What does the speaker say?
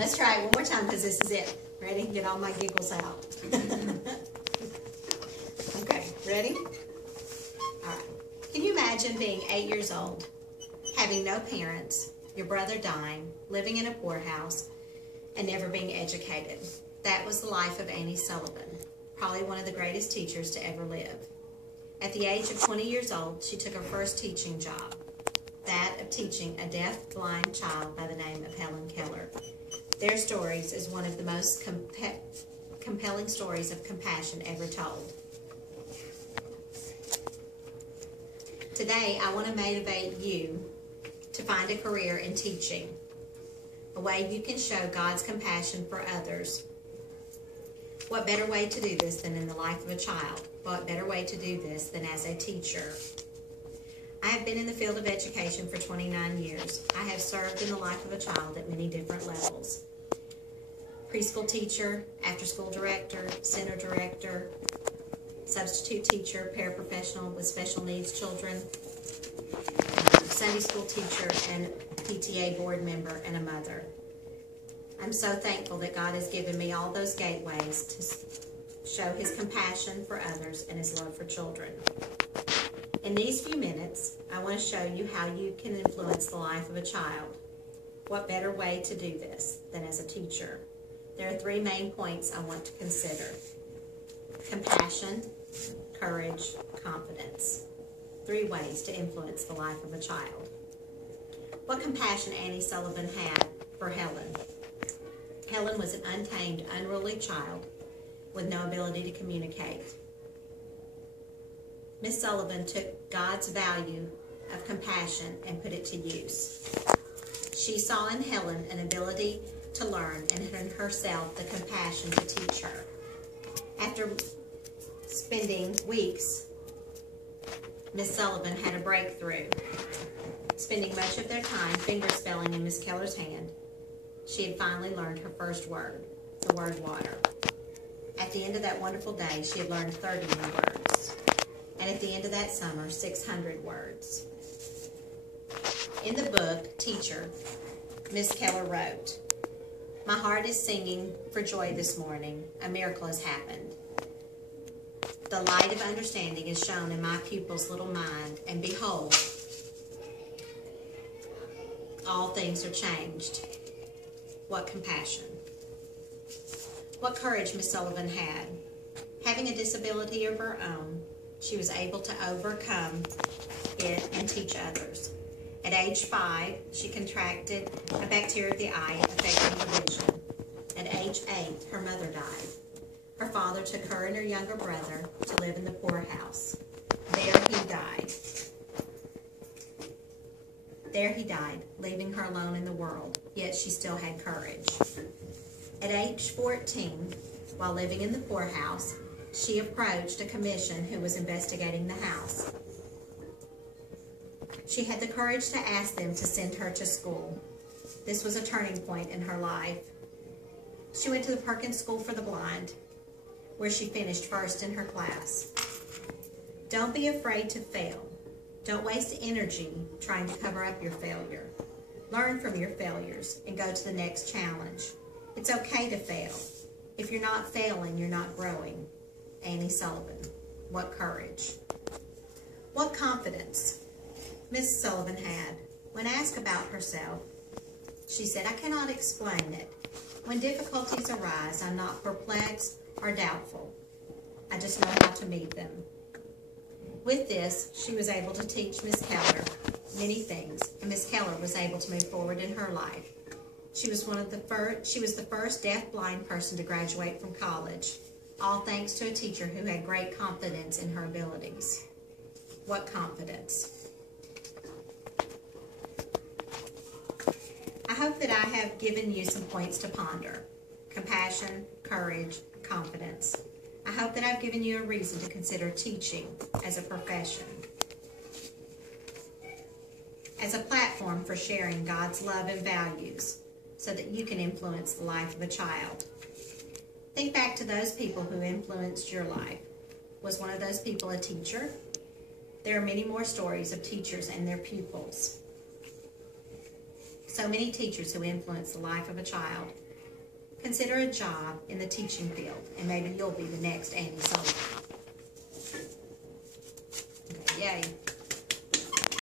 Let's try it one more time because this is it. Ready? Get all my giggles out. Okay, ready? All right. Can you imagine being 8 years old, having no parents, your brother dying, living in a poorhouse, and never being educated? That was the life of Annie Sullivan, probably one of the greatest teachers to ever live. At the age of 20 years old, she took her first teaching job, that of teaching a deaf-blind child by the name of Helen Keller. Their stories is one of the most compelling stories of compassion ever told. Today, I want to motivate you to find a career in teaching, a way you can show God's compassion for others. What better way to do this than in the life of a child? What better way to do this than as a teacher? I have been in the field of education for 29 years. I have served in the life of a child at many different levels. Preschool teacher, after-school director, center director, substitute teacher, paraprofessional with special needs children, Sunday school teacher, and PTA board member, and a mother. I'm so thankful that God has given me all those gateways to show His compassion for others and His love for children. In these few minutes, I want to show you how you can influence the life of a child. What better way to do this than as a teacher? There are 3 main points I want to consider: compassion, courage, confidence. 3 ways to influence the life of a child. What compassion Annie Sullivan had for Helen. Helen was an untamed, unruly child with no ability to communicate. Miss Sullivan took God's value of compassion and put it to use. She saw in Helen an ability to learn and in herself the compassion to teach her. After spending weeks, Miss Sullivan had a breakthrough. Spending much of their time finger spelling in Miss Keller's hand, she had finally learned her first word, the word water. At the end of that wonderful day, she had learned 30 new words. And at the end of that summer, 600 words. In the book, Teacher, Miss Keller wrote, "My heart is singing for joy this morning. A miracle has happened. The light of understanding is shown in my pupil's little mind, and behold, all things are changed." What compassion. What courage Miss Sullivan had. Having a disability of her own, she was able to overcome it and teach others. At age 5, she contracted a bacteria of the eye affecting her vision. At age 8, her mother died. Her father took her and her younger brother to live in the poorhouse. There he died, leaving her alone in the world, yet she still had courage. At age 14, while living in the poorhouse, she approached a commission who was investigating the house. She had the courage to ask them to send her to school. This was a turning point in her life. She went to the Perkins School for the Blind, where she finished first in her class. Don't be afraid to fail. Don't waste energy trying to cover up your failure. Learn from your failures and go to the next challenge. It's okay to fail. If you're not failing, you're not growing. Annie Sullivan. What courage. What confidence Miss Sullivan had. When asked about herself, she said, "I cannot explain it. When difficulties arise, I'm not perplexed or doubtful. I just know how to meet them." With this, she was able to teach Miss Keller many things, and Miss Keller was able to move forward in her life. She was the first deaf-blind person to graduate from college, all thanks to a teacher who had great confidence in her abilities. What confidence. I hope that I have given you some points to ponder. Compassion, courage, confidence. I hope that I've given you a reason to consider teaching as a profession, as a platform for sharing God's love and values so that you can influence the life of a child. Think back to those people who influenced your life. Was one of those people a teacher? There are many more stories of teachers and their pupils. So many teachers who influence the life of a child. consider a job in the teaching field, and maybe you'll be the next Annie Sullivan. Okay, yay.